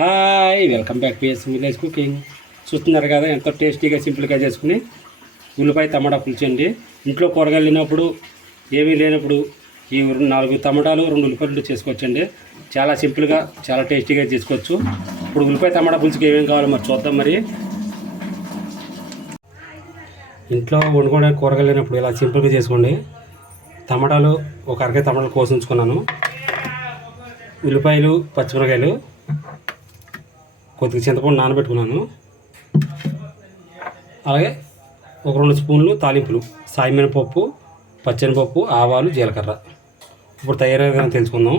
Hi, welcome back to S village cooking. చూస్తున్నారు కదా ఎంతో టేస్టీగా సింపుల్గా చేసుకుని ఉల్లిపాయ టమాటా పులుచండి. ఇంట్లో కూరగాయలు లేనప్పుడు ఏమీ లేనప్పుడు ఈ 4 టమాటాలు 2 ఉల్లిపాయలు చేసుకోవచ్చండి. చాలా సింపుల్గా చాలా టేస్టీగా చేసుకోవచ్చు. ఇప్పుడు ఉల్లిపాయ టమాటా పులుసుకి ఏమేమి కావాలో మరి చూద్దాం. మరి ఇంట్లో వండుకోవడానికి కూరగాయలు లేనప్పుడు ఇలా సింపుల్గా చేసుకోండి. టమాటాలు ఒక అరకే టమాటాలు కోసి ఉంచుకున్నాను. ఉల్లిపాయలు, పచ్చిమిరకాయలు, కొద్దిగా చింతపండు నానబెట్టుకున్నాను. అలాగే ఒక 2 స్పూన్లు తాలింపులు, సాయమినపప్పు, పచ్చెనపప్పు, ఆవాలు, జీలకర్ర. ఇప్పుడు తయారీగా తెలుసుకుందాం.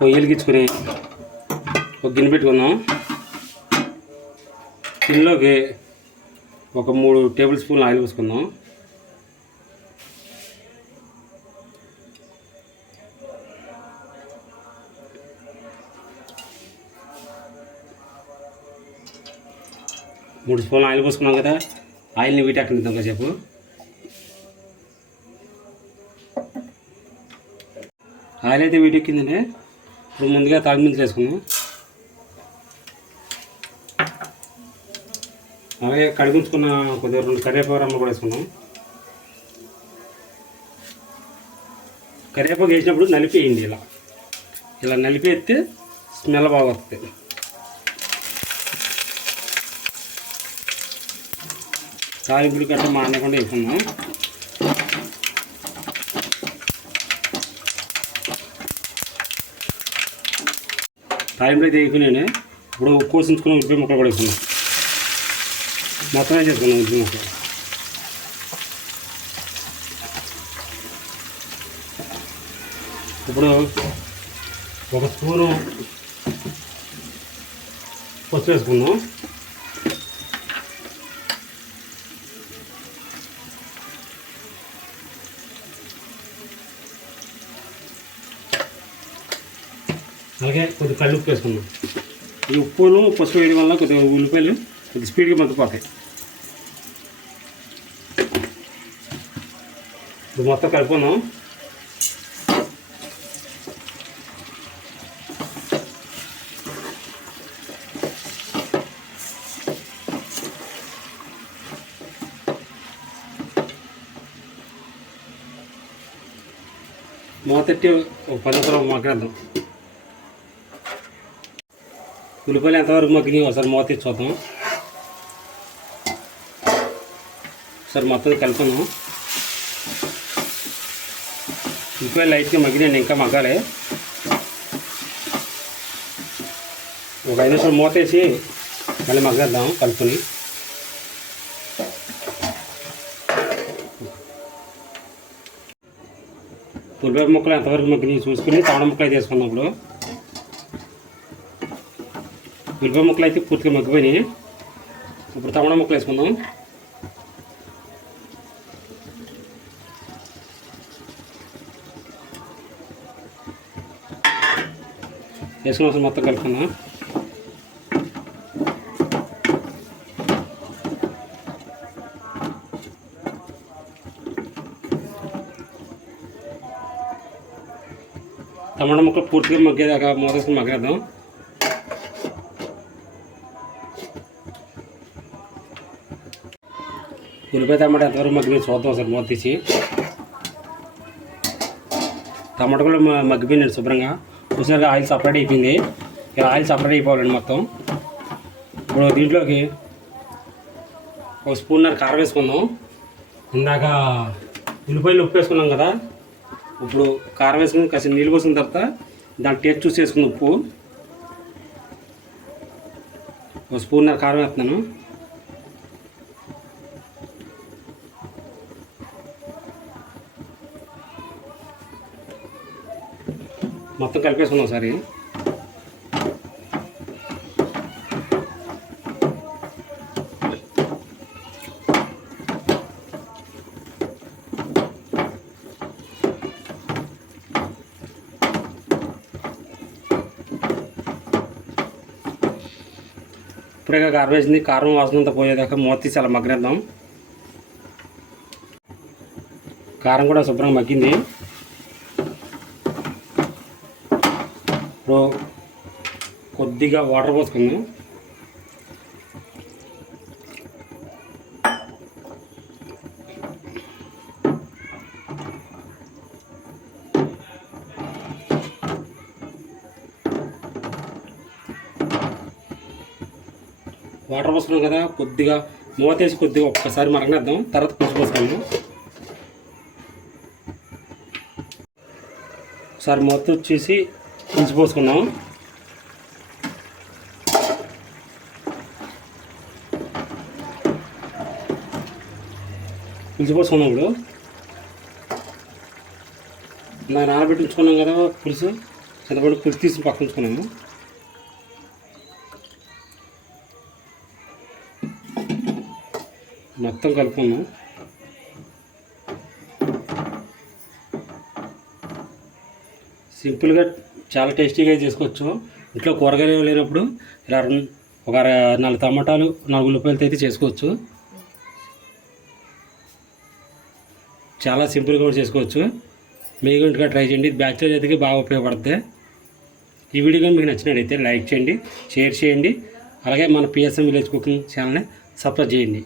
పొయ్యి వెలిగించుకొని ఒక గిన్నె పెట్టుకుందాం. గిన్నెలోకి ఒక 3 టేబుల్ స్పూన్లు ఆయిల్ పోసుకుందాం. మూడు స్పూన్లు ఆయిల్ పోసుకున్నాం కదా, ఆయిల్ని వీటెక్కనిద్దాం కాసేపు. ఆయిల్ అయితే వీటెక్కిందండి. ఇప్పుడు ముందుగా తాగిమించులు వేసుకుందాం. అలాగే కడిగించుకున్న కొద్దిగా 2 కరివేపాకు రమ్మలు కూడా వేసుకుందాం. కరివేపాకు వేసినప్పుడు నలిపేయండి. ఇలా నలిపేస్తే స్మెల్ బాగా వస్తుంది. తాలింపులు గట్ట మానకుండా వేసుకుందాం. తాలింపులు అయితే వేసుకున్నాను. ఇప్పుడు కోసించుకున్న ఉల్లిపాయ ముక్కలు కూడా వేసుకున్నాం. మొత్తం వేసేసుకున్నాం ఉల్లిపాయ ముక్కలు. ఇప్పుడు 1 స్పూను పసుపు వేసుకుందాం. అలాగే కొద్దిగా కళ్ళు ఉప్పు వేసుకుందాం. ఈ ఉప్పును పసుపు వేయడం వల్ల కొద్దిగా ఉల్లిపాయలు కొద్దిగా స్పీడ్గా మగ్గిపోతాయి. ఇప్పుడు మొత్తం కలుపుకుందాం. మూతట్టి ఒక 10 నిమిషాలు మగ్గేద్దాం. ఉల్లిపాయలు ఎంతవరకు మగ్గినాయి ఒకసారి మూత తీసి చూద్దాం. ఒకసారి మొత్తం కలుపుకుందాం. ఉల్లిపాయలు లైట్గా మగ్గినాయండి, ఇంకా మగ్గాలి. ఒక 5 నిమిషాలు మూత వేసి మళ్ళీ మగ్గేద్దాం కలుపుకొని. ఉల్లిపాయ ముక్కలు ఎంతవరకు మగ్గినాయి చూసుకుని టమాటా ముక్కలు అయితే వేసుకుందాం. ఇప్పుడు ఉల్లిపాయ ముక్కలు అయితే పూర్తిగా మగ్గిపోయినాయి. ఇప్పుడు టమాటా ముక్కలు వేసుకుందాం. వేసుకున్న అవసరం మొత్తం కలుపుకుందాం. టమాటా ముక్కలు పూర్తిగా మగ్గేదాకా మూతేసుకుని మగ్గేద్దాం. ఉల్లిపాయ టమాటా ఎంతవరకు మగ్గిపోయి చూద్దాం సార్ మూత తీసి. టమాటా కూడా మగ్గిపోయిందండి శుభ్రంగా. చూసారు ఆయిల్ సపరేట్ అయిపోయింది. ఇలా ఆయిల్ సపరేట్ అయిపోవాలండి మొత్తం. ఇప్పుడు దీంట్లోకి 1 స్పూన్నర కారం వేసుకుందాం. ఇందాక ఉల్లిపాయలు ఉప్పు వేసుకున్నాం కదా, ఇప్పుడు కారం వేసుకుని కాసేపు నీళ్ళు పోసిన తర్వాత దాని టేస్ట్ చూసి వేసుకుందాం. ఉప్పు 1 స్పూన్నర కారం వేస్తున్నాను. మొత్తం కలిపేసుకుందాం ఒకసారి. ఇప్పుడే కారం వేసింది. కారం వాసనంతా పోయేదాకా మూత తీసి అలా మగ్గనేద్దాం. కారం కూడా శుభ్రంగా మగ్గింది. ఇప్పుడు కొద్దిగా వాటర్ పోసుకుందాం. వాటర్ పోసుకున్నాం కదా, కొద్దిగా మూతేసి కొద్దిగా ఒక్కసారి మరగనిద్దాం. తర్వాత పులుసు పోసుకుందాం. ఒకసారి మూత వచ్చేసి పులుసు పోసుకున్నాం. పులుసు పోసుకున్నాం. ఇప్పుడు నానబెట్టించుకున్నాం కదా పులుసు, చింతపండు పులుసు తీసి పక్కన ఉంచుకున్నాము. మొత్తం కలుపుకున్నాం. సింపుల్గా చాలా టేస్టీగా చేసుకోవచ్చు. ఇంట్లో కూరగాయలు లేనప్పుడు ఇలా ఒక 4 టమాటాలు 4 ఉల్లిపాయలతో అయితే చేసుకోవచ్చు. చాలా సింపుల్గా కూడా చేసుకోవచ్చు. మీరు ఇంటిగా ట్రై చేయండి. బ్యాచిలర్ అయితే బాగా ఉపయోగపడుతుంది. ఈ వీడియో కానీ మీకు నచ్చినట్టయితే లైక్ చేయండి, షేర్ చేయండి. అలాగే మన పిఎస్ఎం విలేజ్ కుకింగ్ ఛానల్ని సబ్స్క్రైబ్ చేయండి.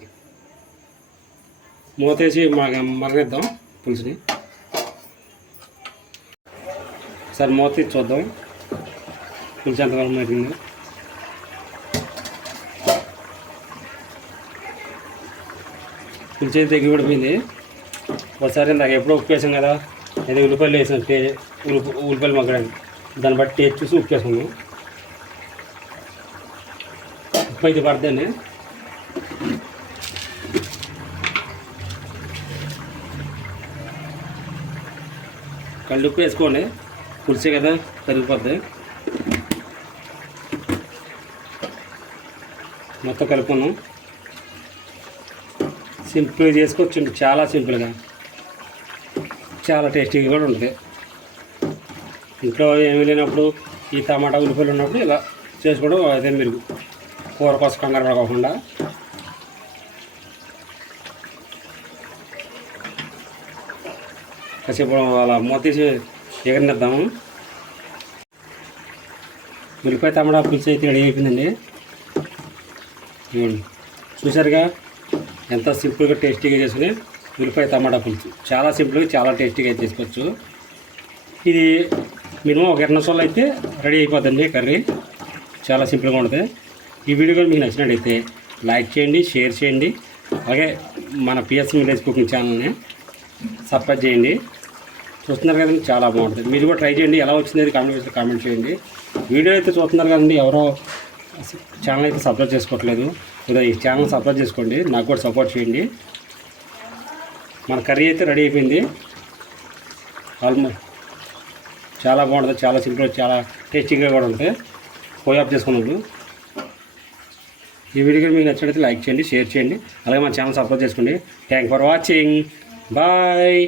మూతేసి మరగనిద్దాం పులుసుని. ఒకసారి మూత తీసి చూద్దాం పులుసు ఎంతవరకు మరిగిందో. పులుసు అయితే తగ్గి పడిపోయింది. ఒకసారి నాకు ఎప్పుడో ఉప్పు వేసాం కదా, అది ఉల్లిపాయలు వేసాం. ఉల్లిపాయలు మగ్గడానికి దాన్ని బట్టి టేస్ట్ చూసి ఉప్పు వేసుకున్నాం. ఉప్పు అయితే పడుతుంది. కళ్ళుప్పు వేసుకోండి, పులిసే కదా కరిగిపోద్ది. మొత్తం కలుపుకున్నాం. సింపుల్గా చేసుకోవచ్చు, చాలా సింపుల్గా, చాలా టేస్టీగా కూడా ఉంటుంది. ఇంట్లో ఏమీ లేనప్పుడు ఈ టమాటా ఉల్లిపాయలు ఉన్నప్పుడు ఇలా చేసుకోవడం అదే మీరు కూర కోసం కంగారు పడకుండా. కాసేపు అలా మూతీసి ఎగరనిద్దాము. ఉల్లిపాయ టమాటా పులుసు అయితే రెడీ అయిపోయిందండి. చూసారుగా ఎంత సింపుల్గా టేస్టీగా చేసుకుని ఉల్లిపాయ టమాటా పులుసు. చాలా సింపుల్గా చాలా టేస్టీగా చేసుకోవచ్చు. ఇది మినిమం ఒక 2 నిమిషాలు అయితే రెడీ అయిపోద్దండి కర్రీ. చాలా సింపుల్గా ఉంటుంది. ఈ వీడియో కూడా మీకు నచ్చినట్టయితే లైక్ చేయండి, షేర్ చేయండి. అలాగే మన పిఎస్ఎం విలేజ్ కుకింగ్ ఛానల్ని సబ్స్క్రైబ్ చేయండి. చూస్తున్నారు కదండి, చాలా బాగుంటుంది. మీరు కూడా ట్రై చేయండి. ఎలా వచ్చింది కామెంట్ చేయండి. వీడియో అయితే చూస్తున్నారు కదండి, ఎవరో ఛానల్ అయితే సబ్స్క్రైబ్ చేసుకోవట్లేదు. ఈ ఛానల్ సబ్స్క్రైబ్ చేసుకోండి, నాకు కూడా సపోర్ట్ చేయండి. మన కర్రీ అయితే రెడీ అయిపోయింది. ఆల్మోస్ట్ చాలా బాగుంటుంది, చాలా సింపుల్, చాలా టేస్టీగా కూడా ఉంటుంది. పోయి ఆఫ్ చేసుకున్నప్పుడు ఈ వీడియో మీకు నచ్చినట్లయితే లైక్ చేయండి, షేర్ చేయండి. అలాగే మన ఛానల్ సబ్స్క్రైబ్ చేసుకోండి. Thank for watching. బాయ్.